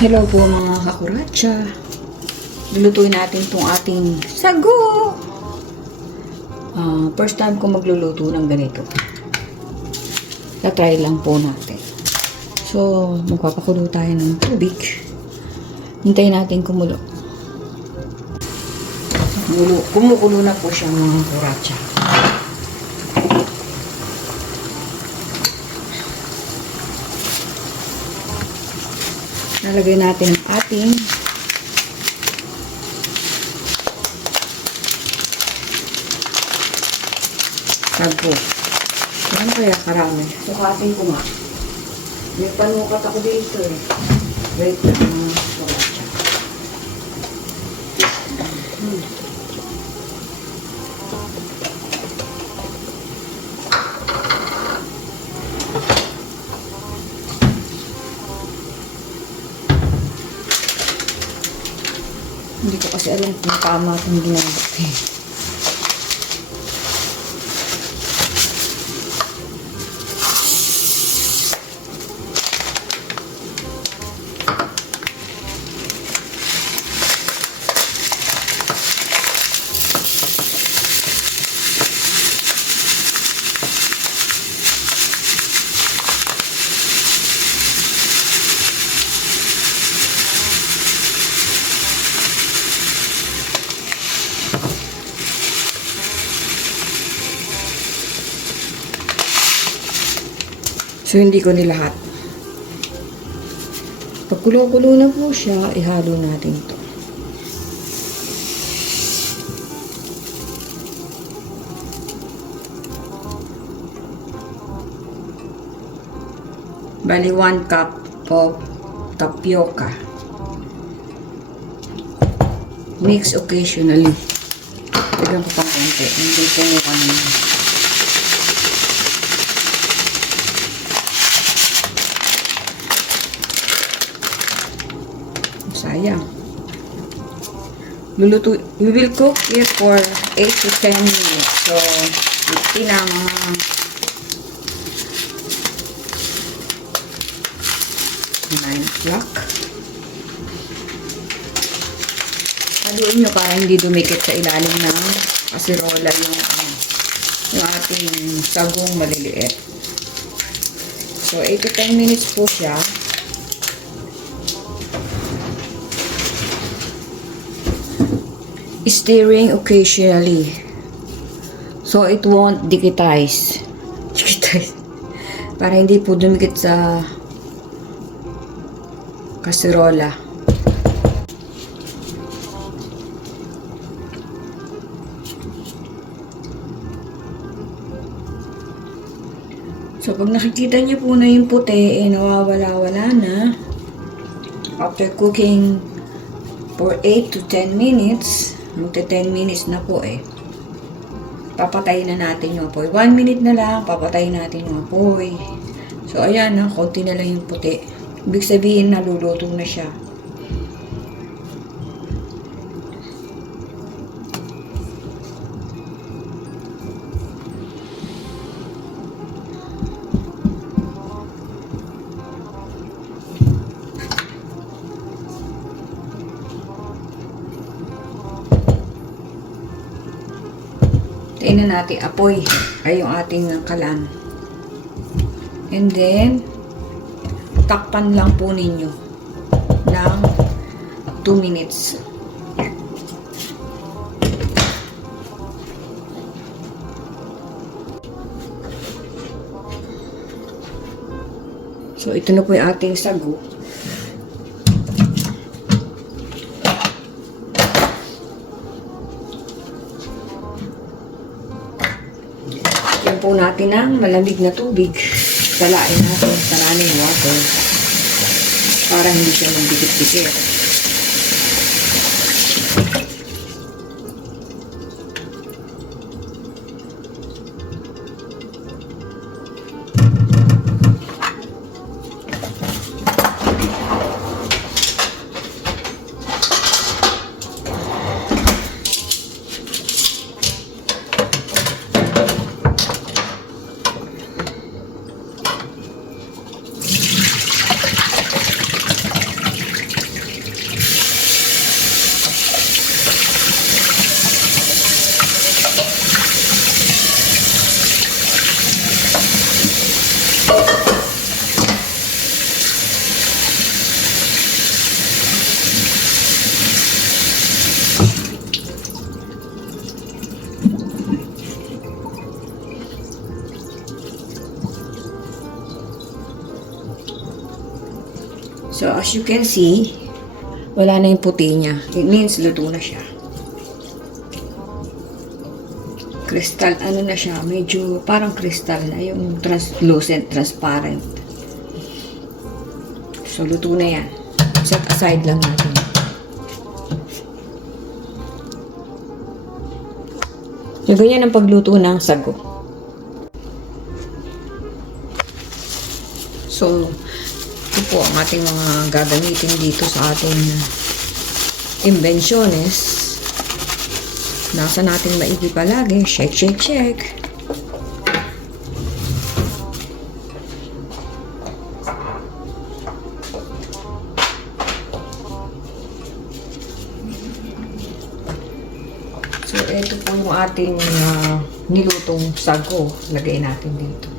Hello po mga kakuratsa. Lulutuin natin itong ating sago. First time ko magluluto ng ganito. Na-try lang po natin. So, magpapakulo tayo ng tubig. Hintayin natin kumulo. Kumukulo na po siya mga kuratsa. Nalagay natin ang ating sago. Ano kaya karami? Sukatin ko nga. May panukat ako dito eh. Wait lang mga kuratsa. Hindi ko kasi alam kung tama itong ginagawa eh. So, hindi ko nilahat. Pag kulo-kulo na po siya, ihalo natin ito. Bali, 1 cup of tapioca. Mix occasionally. Bigyan ko pang konti. Hindi ko mukhang sayang. We will cook it for 8 to 10 minutes. So, 50 na mga 9 o'clock. Haluin nyo para hindi dumikit sa ilalim ng kasirola yung ating sagong maliliit. So, 8 to 10 minutes po siya. Stirring occasionally so it won't dikitize para hindi po dumikit sa kasirola. So pag nakikita niyo po na yung puti nawawala-wala na after cooking for 8 to 10 minutes. Magta 10 minutes na po eh. Papatayin na natin yung apoy. 1 minute na lang, papatayin natin yung apoy. So, ayan na, konti na lang yung puti. Ibig sabihin, naluluto na siya. Tayin na natin apoy ay yung ating kalan. And then, takpan lang po ninyo ng 2 minutes. So, ito na po yung ating sago. Po natin ng malamig na tubig. Salain natin sa running water para hindi siya magdikit-dikit. as you can see, wala na yung puti niya. It means luto na siya. Crystal, ano na siya, medyo parang crystal na, yung translucent, transparent. So, luto na yan. Set aside lang natin. So, ganyan ang pagluto ng sago. So, ito po ang ating mga gagamitin dito sa ating inventiones. Nasa natin maigi palagi. Shake, shake, shake. So, ito po yung ating nilutong sago. Lagay natin dito.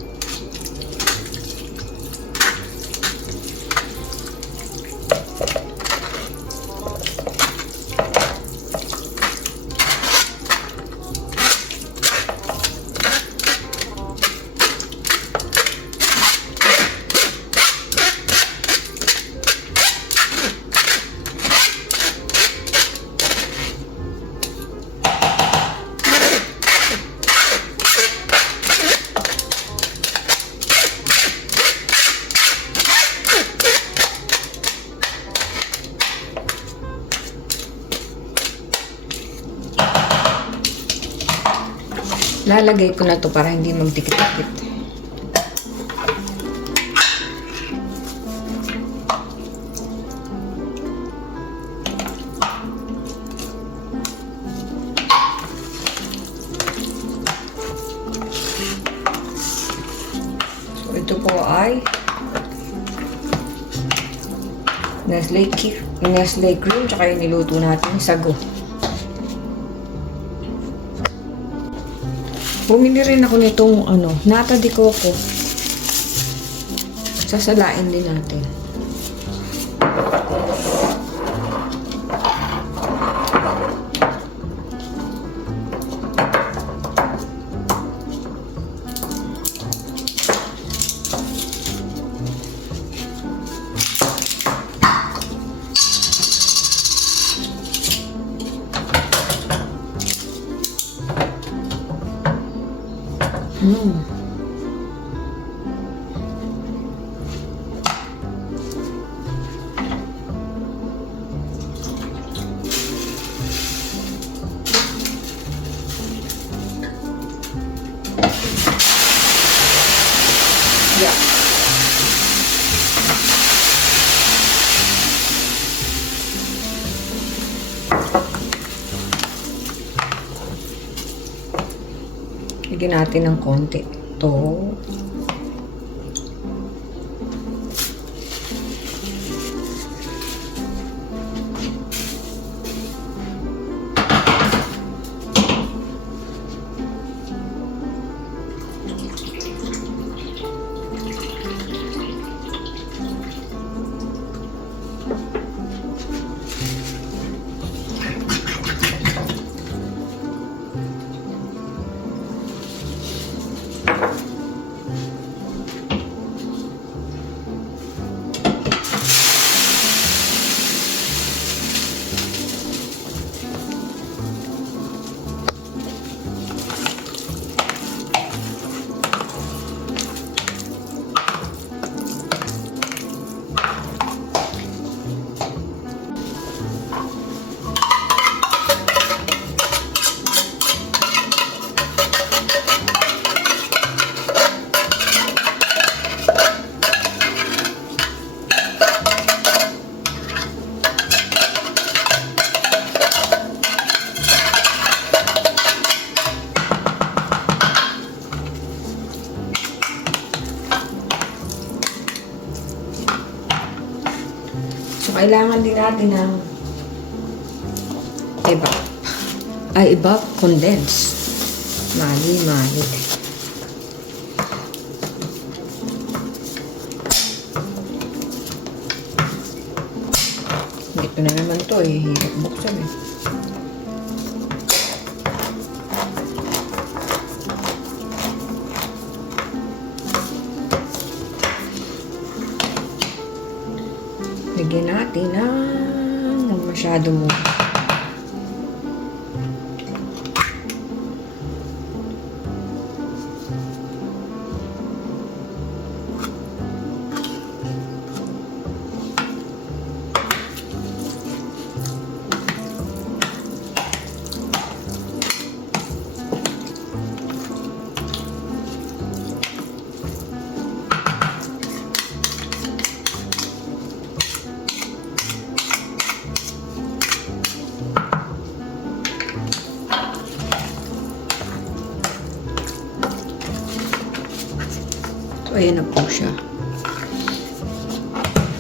Lalagay ko na to para hindi magdikit-dikit. So, ito po ay Nestle cream tsaka yung niluto natin sago. Bumili rin ako nitong nata de coco. Sasalain din natin. Yeah. Lagyan natin ng konti. Ito. So, kailangan din natin ng evap condense. Mali. Dito na naman to hirap buksan Lagyan natin ng masyado mo. So, ayan na po siya.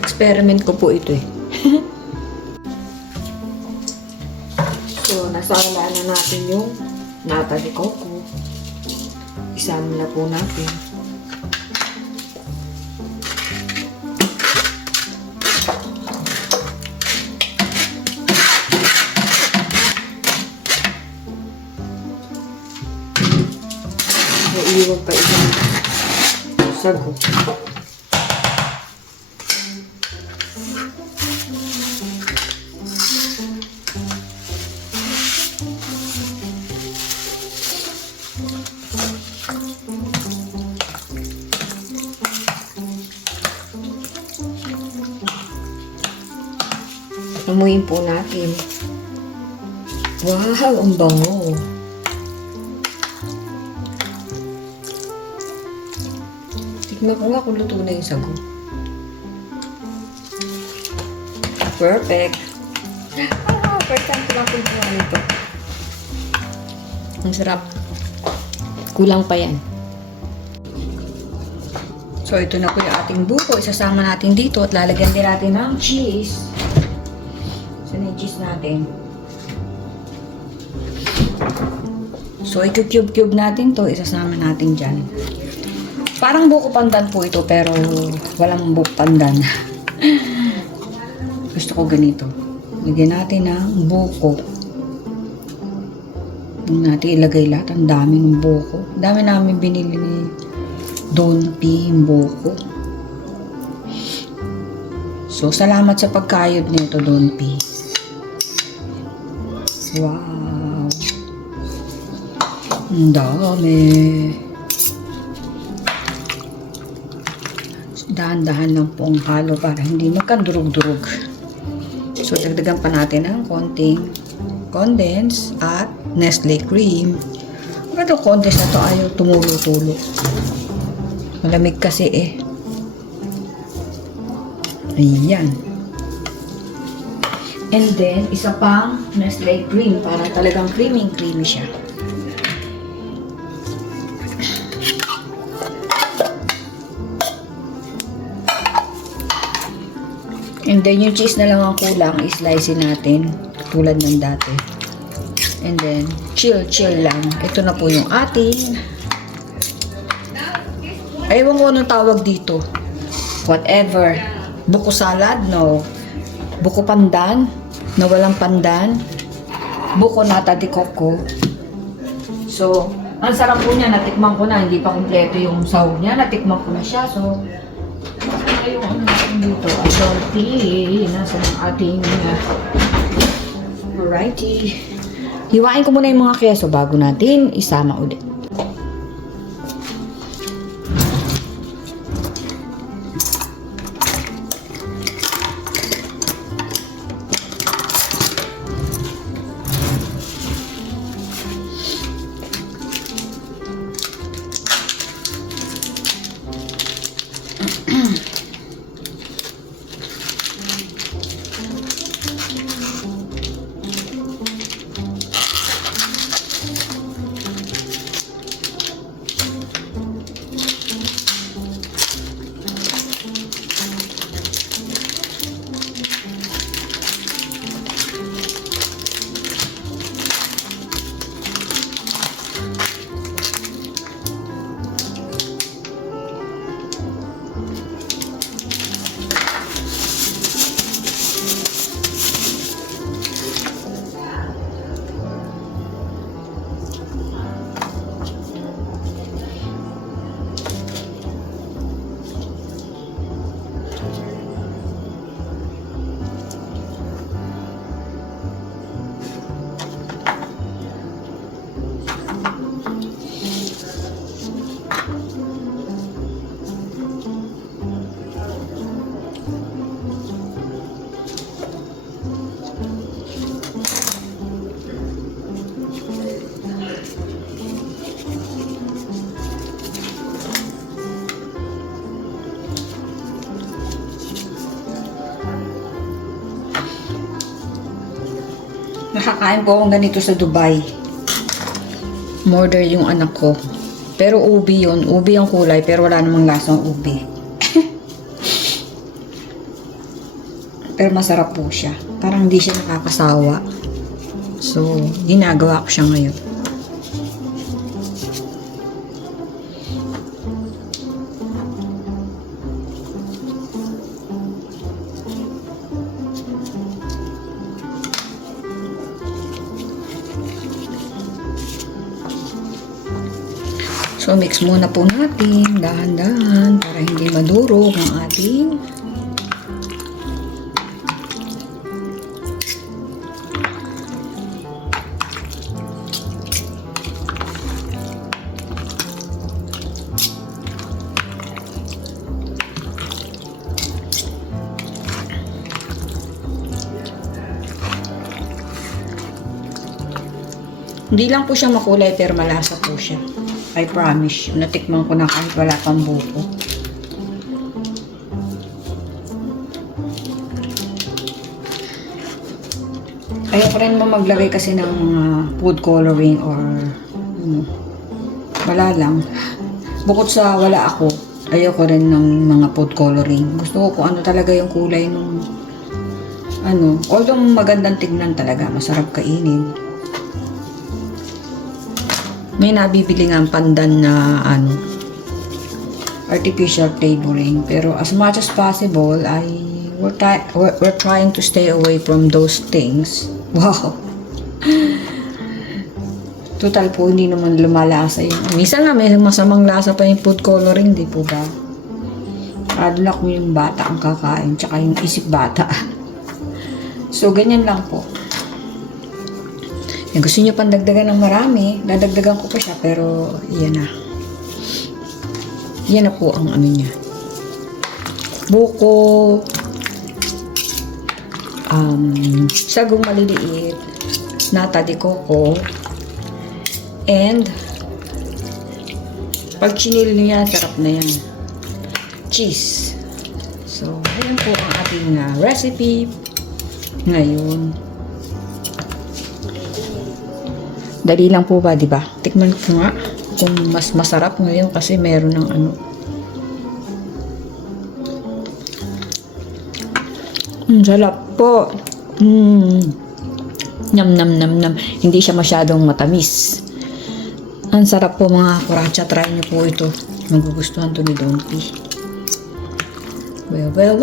Experiment ko po ito eh. So, nasala na natin yung nata de coco. Isama na po natin. Iiwan pa isang sago. Amuyin po natin. Wow, ang bango. Tignan ko nga kung luto na yung sago. Perfect. First time ko lang kung ito. Ang sarap. Kulang pa yan. So, ito na po yung ating buko. Isasama natin dito at lalagyan din natin ng cheese. Saan yung cheese natin? So, i-cube-cube natin to. Isasama natin dyan. Parang buko pandan po ito, pero walang buko pandan. Gusto ko ganito. Lagyan natin ng buko. Huwag natin ilagay lahat. Ang dami ng buko. Ang dami namin binili ni Don P. buko. So, salamat sa pagkayod nito, Don P. Wow! Ang dami. Dahan-dahan lang po ang halo para hindi magkandurog-durog. So, dagdagan pa natin ng konting condense at Nestle cream. Pero condense na to ayaw tumulo-tulo. Malamig kasi eh. Ayan. And then, isa pang Nestle cream para talagang creamy siya. And then, yung cheese na lang ang kulang, i-slice natin tulad ng dati. And then, chill lang. Ito na po yung ating ewan ko anong tawag dito. Whatever. Buko salad, no. Buko pandan, na walang pandan. Buko nata de coco. So, ang sarap po niya. Natikman ko na. Hindi pa kumpleto yung sahog niya. Natikman ko na siya. So, ito yung ano natin dito. Assorti. Nasa ng ating variety. Hiwain ko muna yung mga keso bago natin isama ulit. Nakakain po akong ganito sa Dubai. Murder yung anak ko. Pero ubi yun. Ubi ang kulay pero wala namang lasang ubi. Pero masarap po siya. Parang hindi siya nakakasawa. So, ginagawa ko siya ngayon. So, mix muna po natin, dahan-dahan, para hindi madurog ang ating hindi lang po siya makulay pero malasa po siya. I promise. Natikman ko na kahit wala pang buko. Ayoko rin mo maglagay kasi ng food coloring or wala lang. Bukod sa wala ako, ayoko rin ng mga food coloring. Gusto ko kung ano talaga yung kulay nung although magandang tignan talaga, masarap kainin. May nabibili nga ang pandan na artificial flavoring. Pero as much as possible, we're trying to stay away from those things. Wow! Total po, hindi naman lumalasa yun. Minsan nga may masamang lasa pa yung food coloring, di po ba? Adlak mo yung bata ang kakain, tsaka yung isip bata. So, ganyan lang po. Kung gusto nyo pang dagdagan ng marami, dadagdagan ko pa siya, pero yan na. Yan na po ang ano niya. Buko, sagong maliliit, nata de coco, and pag chinil niya, sarap na yan. Cheese. So, ayan po ang ating recipe ngayon. Dali lang po ba, di ba? Tikman ko nga kung mas masarap ngayon kasi meron ng sarap po. Nam nam nam nam. Hindi siya masyadong matamis. Ang sarap po mga kuracha. Try niyo po ito. Magugustuhan to ni Donkey. Well.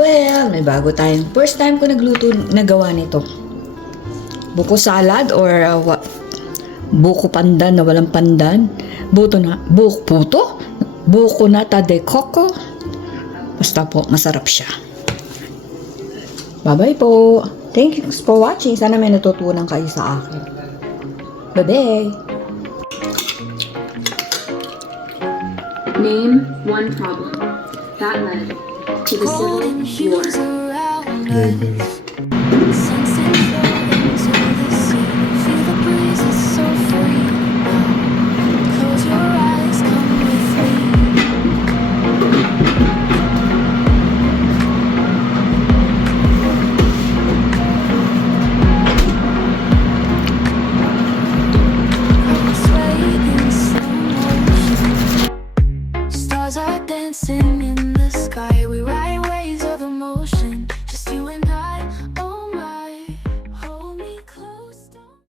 May bago tayong. First time ko nagawa nito. Buko salad or what? Buko pandan na walang pandan. Buko nata de coco. Basta po, masarap siya. Bye-bye po. Thank you for watching. Sana may natutunan kayo sa akin. Bye-bye. Name one problem that led to the Civil War. Stars are dancing in the sky. We ride